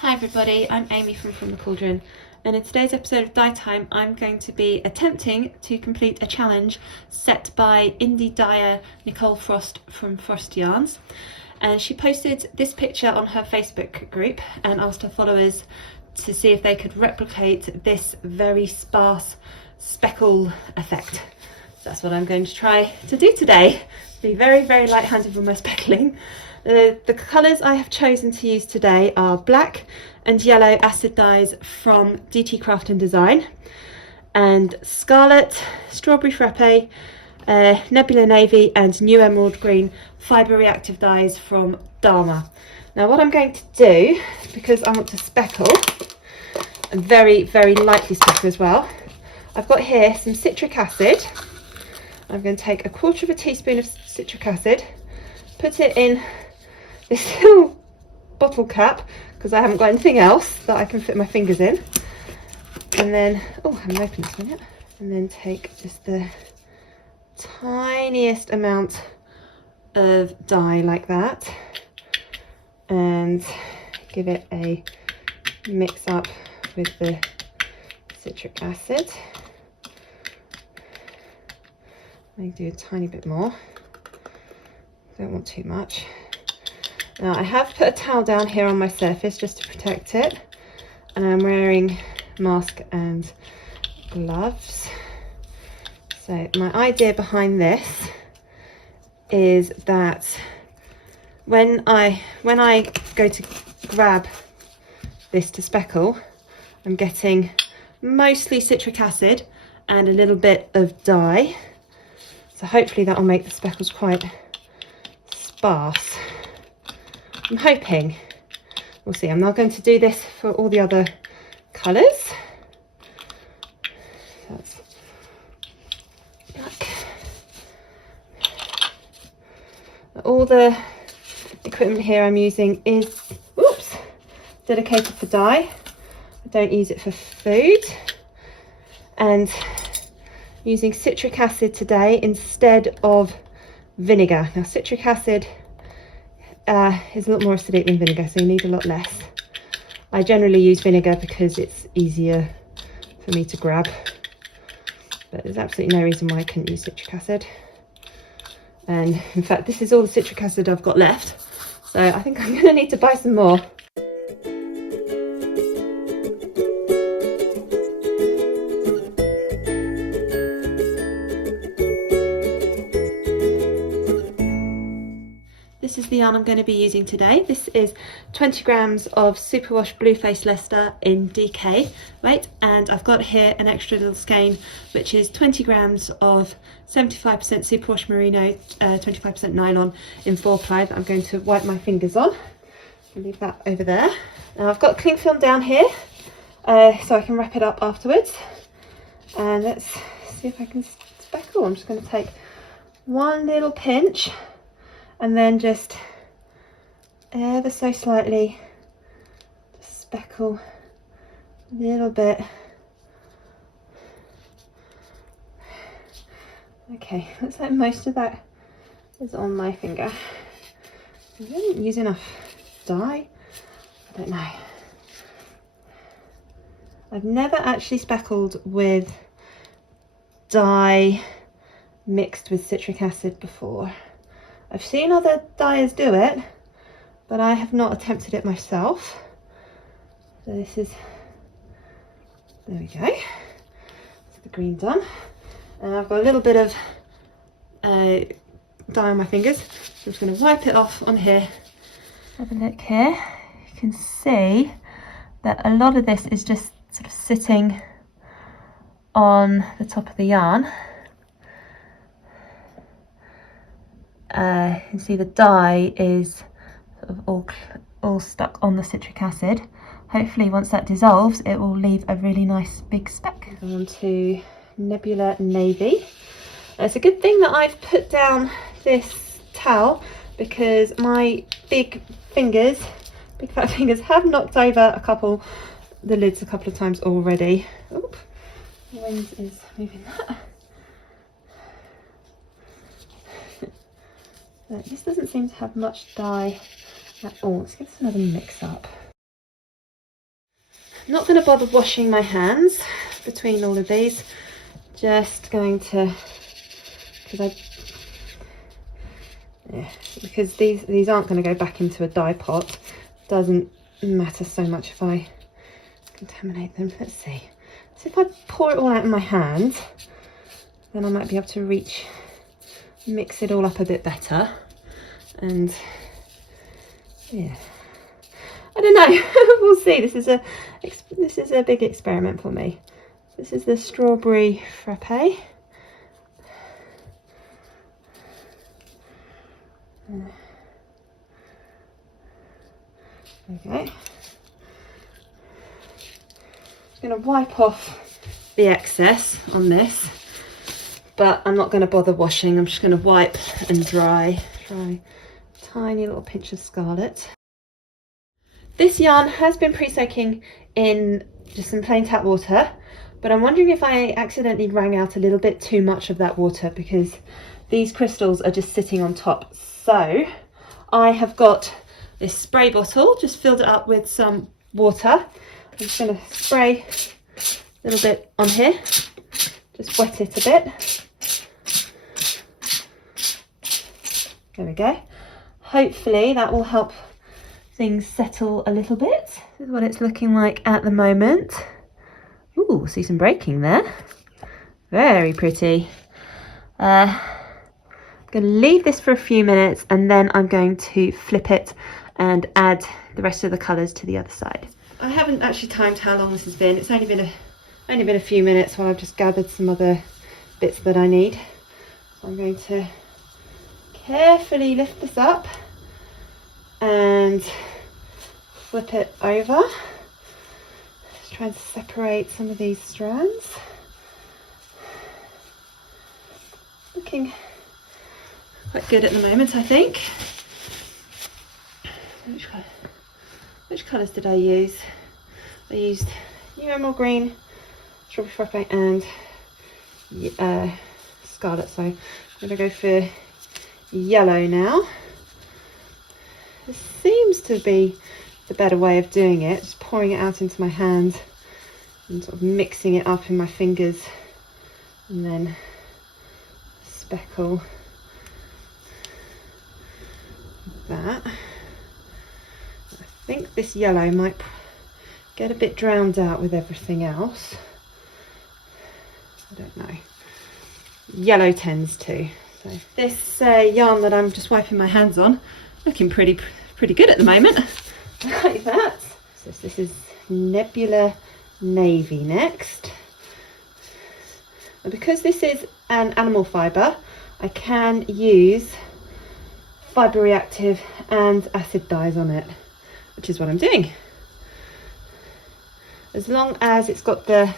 Hi everybody, I'm Amy from the Cauldron, and in today's episode of Dye Time I'm going to be attempting to complete a challenge set by indie dyer Nicole Frost from Frost Yarns, and she posted this picture on her Facebook group and asked her followers to see if they could replicate this very sparse speckle effect. That's what I'm going to try to do today. Be very light-handed with my speckling. The colours I have chosen to use today are black and yellow acid dyes from DT Craft and Design, and scarlet, strawberry frappe, nebula navy and new emerald green fibre reactive dyes from Dharma. Now what I'm going to do, because I want to speckle, and very lightly speckle as well, I've got here some citric acid. I'm going to take a quarter of a teaspoon of citric acid, put it in this little bottle cap because I haven't got anything else that I can fit my fingers in, and then I haven't opened this one yet, and then take just the tiniest amount of dye like that and give it a mix up with the citric acid. I do a tiny bit more, don't want too much. Now I have put a towel down here on my surface just to protect it, and I'm wearing a mask and gloves. So my idea behind this is that when I go to grab this to speckle, I'm getting mostly citric acid and a little bit of dye. So hopefully that will make the speckles quite sparse. I'm hoping. We'll see. I'm now going to do this for all the other colours. That's black. All the equipment here I'm using is dedicated for dye. I don't use it for food. And using citric acid today instead of vinegar. Now citric acid is a lot more acidic than vinegar, so you need a lot less. I generally use vinegar because it's easier for me to grab, but there's absolutely no reason why I couldn't use citric acid. And in fact this is all the citric acid I've got left, so I think I'm going to need to buy some more. This is the yarn I'm going to be using today. This is 20 grams of Superwash Blueface Leicester in DK weight, and I've got here an extra little skein which is 20 grams of 75% Superwash Merino, 25% nylon in 4-ply that I'm going to wipe my fingers on. I'll leave that over there. Now I've got cling film down here so I can wrap it up afterwards, and let's see if I can speckle. I'm just going to take one little pinch and then just ever so slightly just speckle a little bit. Okay, looks like most of that is on my finger. I didn't use enough dye, I don't know. I've never actually speckled with dye mixed with citric acid before. I've seen other dyers do it, but I have not attempted it myself. So this is, there we go, that's the green done. And I've got a little bit of dye on my fingers, so I'm just going to wipe it off on here. Have a look here, you can see that a lot of this is just sort of sitting on the top of the yarn. You can see the dye is sort of all stuck on the citric acid. Hopefully once that dissolves it will leave a really nice big speck. Go on to Nebula Navy. It's a good thing that I've put down this towel because my big fat fingers have knocked over the lids a couple of times already. Oop, the wind is moving that. This doesn't seem to have much dye at all. Let's give this another mix up. I'm not going to bother washing my hands between all of these. Just going to, because these aren't going to go back into a dye pot. Doesn't matter so much if I contaminate them. Let's see. So if I pour it all out in my hand, then I might be able to mix it all up a bit better. And yeah, I don't know. We'll see. This is a big experiment for me. This is the strawberry frappe. Okay. I'm going to wipe off the excess on this, but I'm not going to bother washing. I'm just going to wipe and dry. Tiny little pinch of scarlet. This yarn has been pre-soaking in just some plain tap water, but I'm wondering if I accidentally wrung out a little bit too much of that water because these crystals are just sitting on top. So I have got this spray bottle, just filled it up with some water. I'm just going to spray a little bit on here, just wet it a bit. There we go. Hopefully that will help things settle a little bit. This is what it's looking like at the moment. Ooh, see some breaking there. Very pretty. I'm going to leave this for a few minutes and then I'm going to flip it and add the rest of the colours to the other side. I haven't actually timed how long this has been. It's only been a few minutes while I've just gathered some other bits that I need. So I'm going to carefully lift this up and flip it over. Just trying to separate some of these strands. Looking quite good at the moment, I think. Which colours did I use? I used new emerald green, strawberry frappe and scarlet, so I'm going to go for yellow now. This seems to be the better way of doing it, just pouring it out into my hand and sort of mixing it up in my fingers and then speckle that. I think this yellow might get a bit drowned out with everything else. I don't know. Yellow tends to. So this yarn that I'm just wiping my hands on, looking pretty good at the moment. Like that. So this is Nebula Navy next. And because this is an animal fibre, I can use Fibre reactive and acid dyes on it, which is what I'm doing. As long as it's got the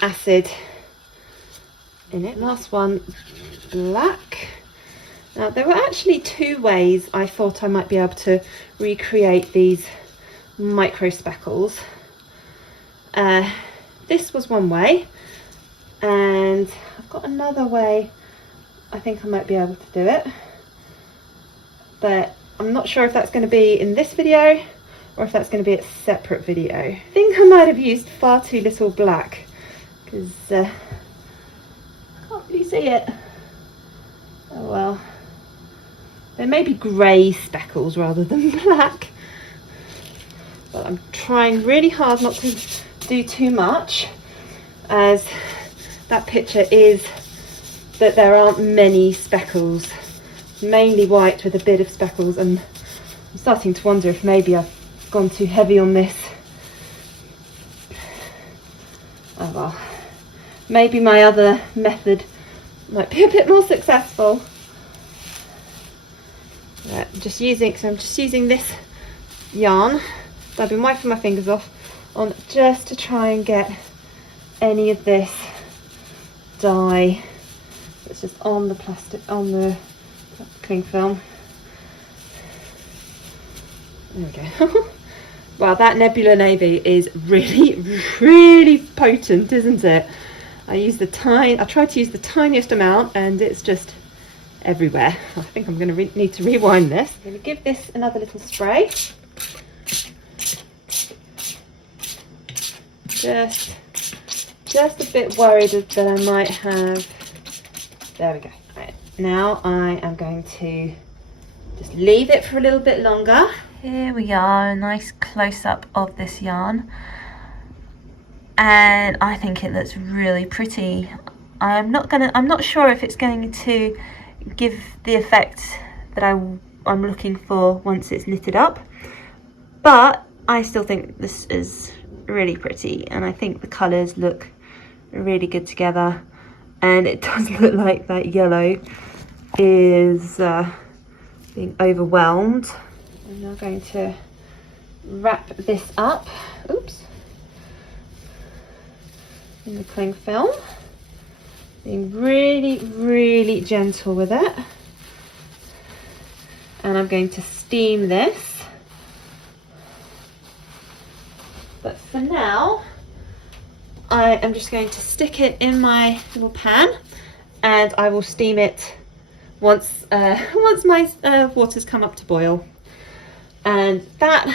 acid in it. Last one, black. Now there were actually two ways I thought I might be able to recreate these micro speckles. This was one way, and I've got another way I think I might be able to do it, but I'm not sure if that's going to be in this video or if that's going to be a separate video. I think I might have used far too little black because I can't really see it. Oh well. They may be grey speckles rather than black, but I'm trying really hard not to do too much, as that picture is that there aren't many speckles, mainly white with a bit of speckles, and I'm starting to wonder if maybe I've gone too heavy on this. Oh well, maybe my other method might be a bit more successful. I'm just using this yarn that I've been wiping my fingers off on, just to try and get any of this dye that's just on the plastic, on the cling film. There we go. Wow, that Nebula Navy is really potent, isn't it? I tried to use the tiniest amount and it's just everywhere. I think I'm going to need to rewind this. I'm going to give this another little spray. just a bit worried that I might have. There we go. Right, now I am going to just leave it for a little bit longer. Here we are, a nice close-up of this yarn, and I think it looks really pretty. I'm not sure if it's going to give the effect that I'm looking for once it's knitted up, but I still think this is really pretty, and I think the colours look really good together, and it does look like that yellow is being overwhelmed. I'm now going to wrap this up, in the cling film, being really gentle with it, and I'm going to steam this. But for now, I am just going to stick it in my little pan, and I will steam it once my water's come up to boil. And that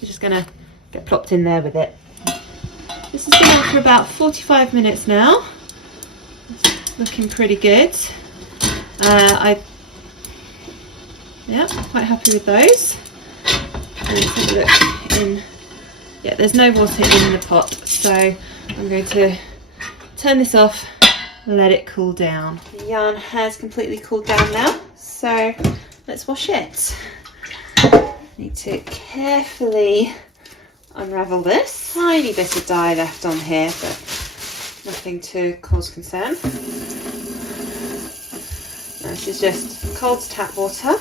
is just going to get plopped in there with it. This has been on for about 45 minutes now. It's looking pretty good. Yeah, I'm quite happy with those. And let's have a look in. Yeah, there's no water in the pot, so I'm going to turn this off, let it cool down. The yarn has completely cooled down now, so let's wash it. Need to carefully unravel this. Tiny bit of dye left on here, but nothing to cause concern. Now, this is just cold tap water.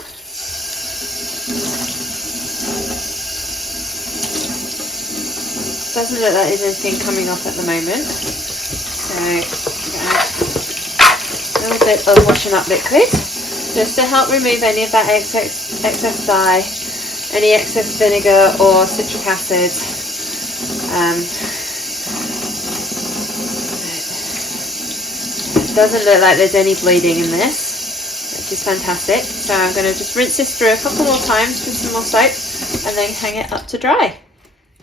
Doesn't look like there's anything coming off at the moment, so a little bit of washing up liquid just to help remove any of that excess dye, any excess vinegar or citric acid. It doesn't look like there's any bleeding in this, which is fantastic. So I'm going to just rinse this through a couple more times with some more soap and then hang it up to dry.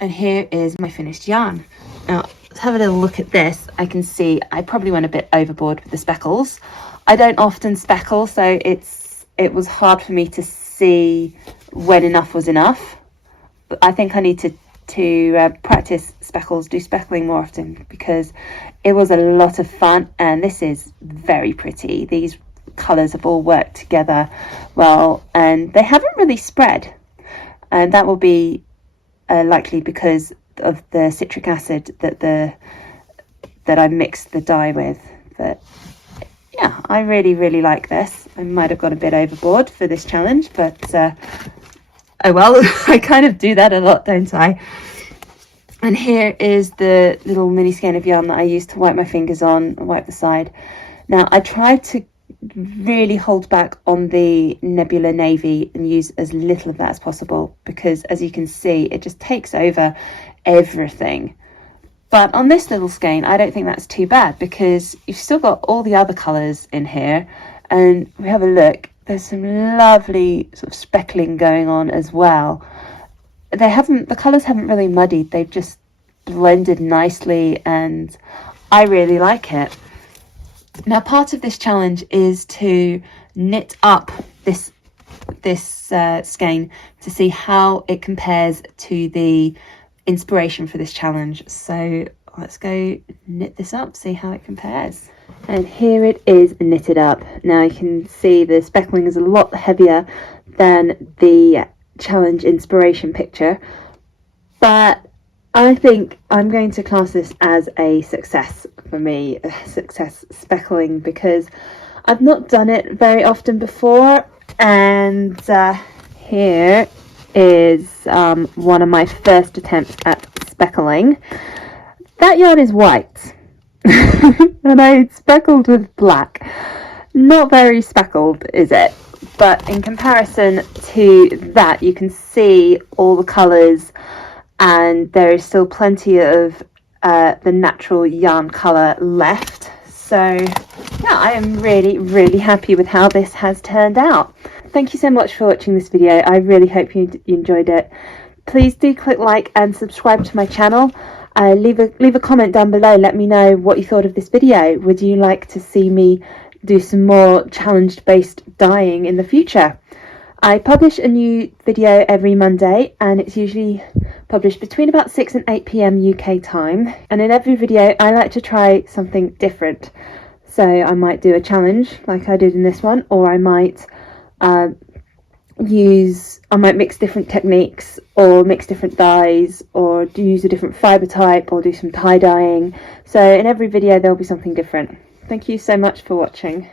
And here is my finished yarn. Now, let's have a little look at this. I can see I probably went a bit overboard with the speckles. I don't often speckle, so it was hard for me to see when enough was enough. But I think I need to practice speckles, do speckling more often, because it was a lot of fun, and this is very pretty. These colours have all worked together well, and they haven't really spread, and that will be likely because of the citric acid that I mixed the dye with. But yeah, I really like this. I might have gone a bit overboard for this challenge, but oh well. I kind of do that a lot, don't I? And here is the little mini skein of yarn that I used to wipe my fingers on, wipe the side. Now, I tried to really hold back on the nebula navy and use as little of that as possible, because as you can see, it just takes over everything. But on this little skein, I don't think that's too bad, because you've still got all the other colours in here, and we have a look, there's some lovely sort of speckling going on as well. The colours haven't really muddied, they've just blended nicely, and I really like it. Now, part of this challenge is to knit up this skein to see how it compares to the inspiration for this challenge. So let's go knit this up, see how it compares. And here it is knitted up. Now you can see the speckling is a lot heavier than the challenge inspiration picture, but I think I'm going to class this as a success for me, a success speckling, because I've not done it very often before. And here is one of my first attempts at speckling. That yarn is white and I speckled with black. Not very speckled, is it? But in comparison to that, you can see all the colours, and there is still plenty of the natural yarn colour left. So yeah, I am really happy with how this has turned out. Thank you so much for watching this video. I really hope you enjoyed it. Please do click like and subscribe to my channel. Leave a comment down below. Let me know what you thought of this video. Would you like to see me do some more challenge based dyeing in the future? I publish a new video every Monday, and it's usually published between about 6 and 8 p.m. UK time. And in every video I like to try something different. So I might do a challenge like I did in this one, or I might mix different techniques, or mix different dyes, or use a different fibre type, or do some tie dyeing. So in every video there'll be something different. Thank you so much for watching.